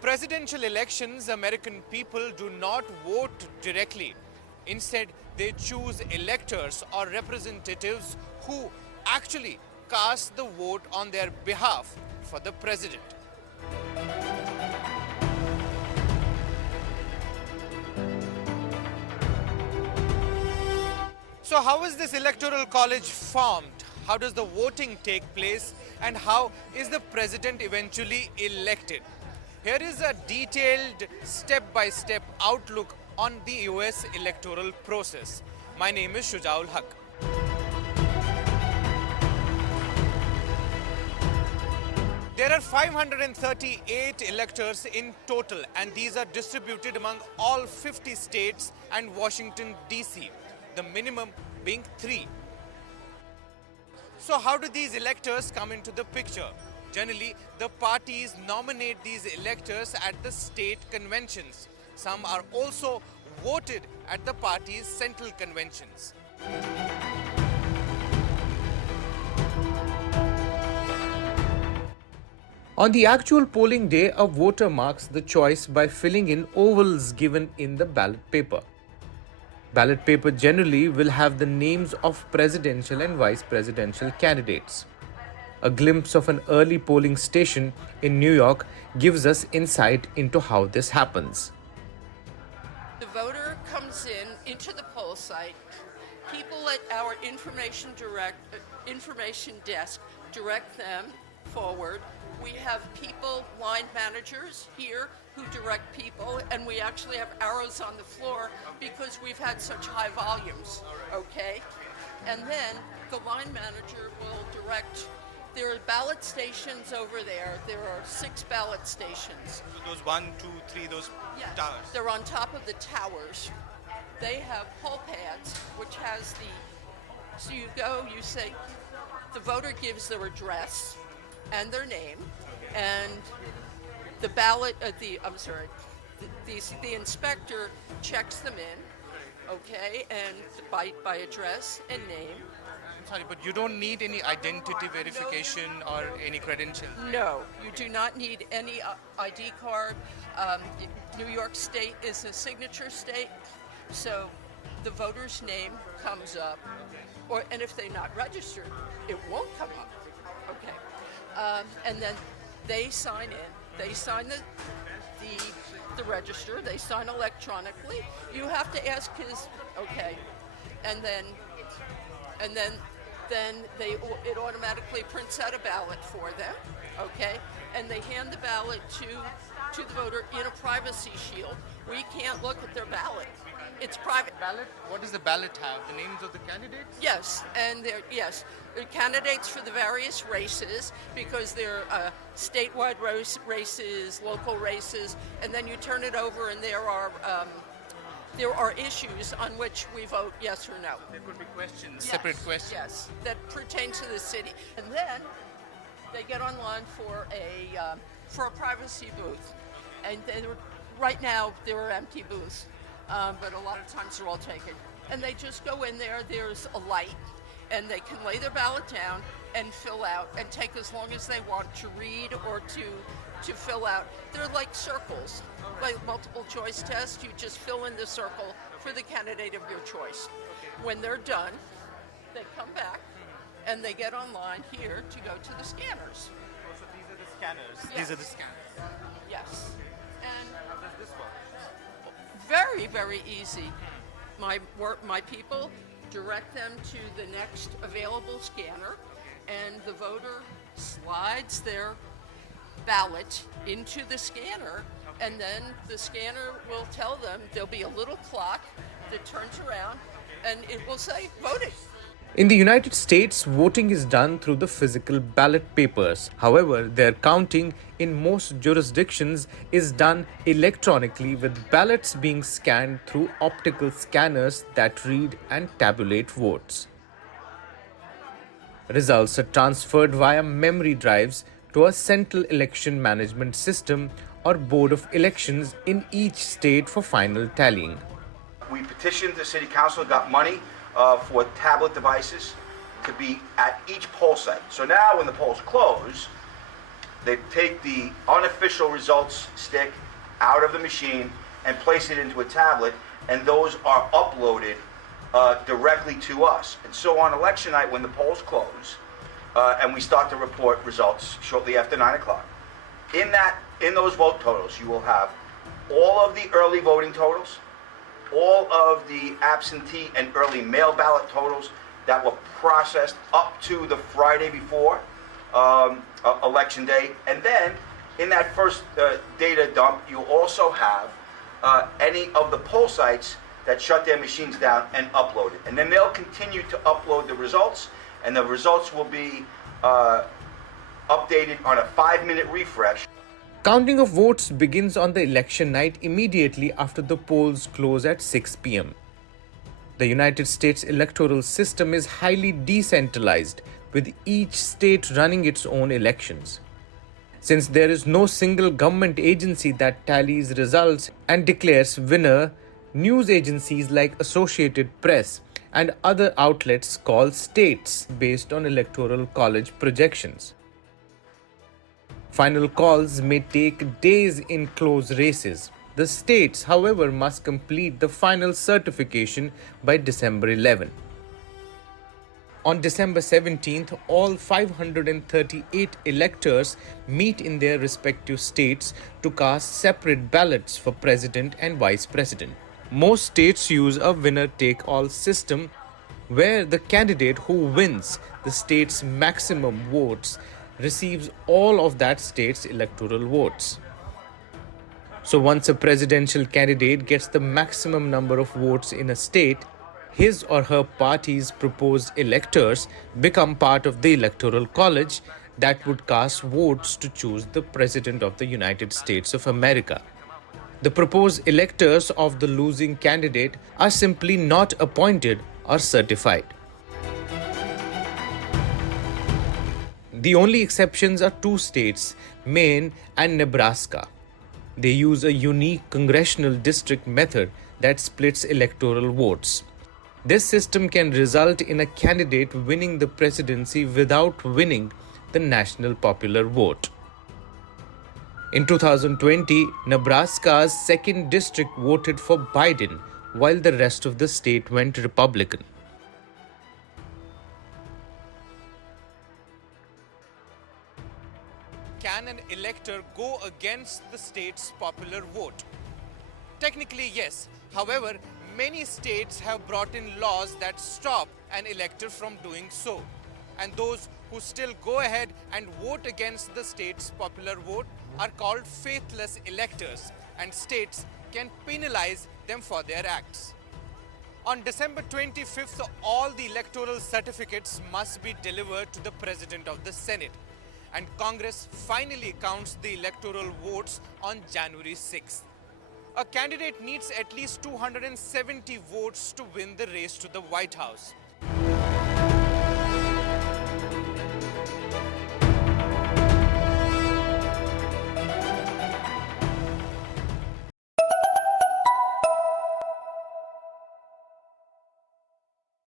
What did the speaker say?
presidential elections, American people do not vote directly. Instead, they choose electors or representatives who actually cast the vote on their behalf for the president. So how is this Electoral College formed? How does the voting take place? And how is the president eventually elected? Here is a detailed step-by-step outlook on the US electoral process. My name is Shujaul Haq. There are 538 electors in total, and these are distributed among all 50 states and Washington, D.C., the minimum being 3. So how do these electors come into the picture? Generally, the parties nominate these electors at the state conventions. Some are also voted at the party's central conventions. On the actual polling day, a voter marks the choice by filling in ovals given in the ballot paper. Ballot paper generally will have the names of presidential and vice presidential candidates. A glimpse of an early polling station in New York gives us insight into how this happens. The voter comes into the poll site. People at our information desk direct them forward. We have people, line managers here who direct people, and we actually have arrows on the floor because we've had such high volumes, okay? And then the line manager will direct. There are ballot stations over there. There are 6 ballot stations. So those 1, 2, 3, those towers? They're on top of the towers. They have poll pads, which has so you go, you say, the voter gives their address and their name, and the ballot, the inspector checks them in, okay, and by address and name. Sorry, but you don't need any identity verification or any credentials? No, you do not need any ID card. New York State is a signature state, so the voter's name comes up, and if they're not registered, it won't come up. Okay, and then they sign in. They sign the register. They sign electronically. You have to ask and then it automatically prints out a ballot for them, okay? And they hand the ballot to the voter in a privacy shield. We can't look at their ballot. It's private. Ballot? What does the ballot have? The names of the candidates? Yes, and they're candidates for the various races, because they're statewide races, local races, and then you turn it over and there are issues on which we vote yes or no. There could be questions, separate questions. Yes, that pertain to the city. And then they get online for a privacy booth. And right now there are empty booths, but a lot of times they're all taken. And they just go in there, there's a light, and they can lay their ballot down and fill out and take as long as they want to read or to fill out. They're like circles, like multiple choice test. You just fill in the circle for the candidate of your choice. When they're done, they come back and they get online here to go to the scanners. Oh, so these are the scanners. Yes. These are the scanners. Yes. And how does this work? Very, very easy. My people direct them to the next available scanner, and the voter slides their ballot into the scanner, and then the scanner will tell them, there'll be a little clock that turns around and it will say voting. In the United States, voting is done through the physical ballot papers. However, their counting in most jurisdictions is done electronically, with ballots being scanned through optical scanners that read and tabulate votes. Results are transferred via memory drives to a central election management system or board of elections in each state for final tallying. We petitioned the city council, got money for tablet devices to be at each poll site. So now when the polls close, they take the unofficial results stick out of the machine and place it into a tablet, and those are uploaded directly to us. And so on election night, when the polls close, and we start to report results shortly after 9 o'clock, in those vote totals, you will have all of the early voting totals, all of the absentee and early mail ballot totals that were processed up to the Friday before election day. And then in that first data dump, you'll also have any of the poll sites that shut their machines down and upload it. And then they'll continue to upload the results, and the results will be updated on a 5-minute refresh. Counting of votes begins on the election night immediately after the polls close at 6 p.m. The United States electoral system is highly decentralized, with each state running its own elections. Since there is no single government agency that tallies results and declares winner, news agencies like Associated Press and other outlets call states based on Electoral College projections. Final calls may take days in close races. The states, however, must complete the final certification by December 11. On December 17th, all 538 electors meet in their respective states to cast separate ballots for president and vice president. Most states use a winner-take-all system where the candidate who wins the state's maximum votes receives all of that state's electoral votes. So once a presidential candidate gets the maximum number of votes in a state, his or her party's proposed electors become part of the Electoral College that would cast votes to choose the President of the United States of America. The proposed electors of the losing candidate are simply not appointed or certified. The only exceptions are two states, Maine and Nebraska. They use a unique congressional district method that splits electoral votes. This system can result in a candidate winning the presidency without winning the national popular vote. In 2020, Nebraska's 2nd district voted for Biden, while the rest of the state went Republican. Can an elector go against the state's popular vote? Technically, yes. However, many states have brought in laws that stop an elector from doing so. And those who still go ahead and vote against the state's popular vote are called faithless electors, and states can penalize them for their acts. On December 25th, all the electoral certificates must be delivered to the President of the Senate, and Congress finally counts the electoral votes on January 6th. A candidate needs at least 270 votes to win the race to the White House.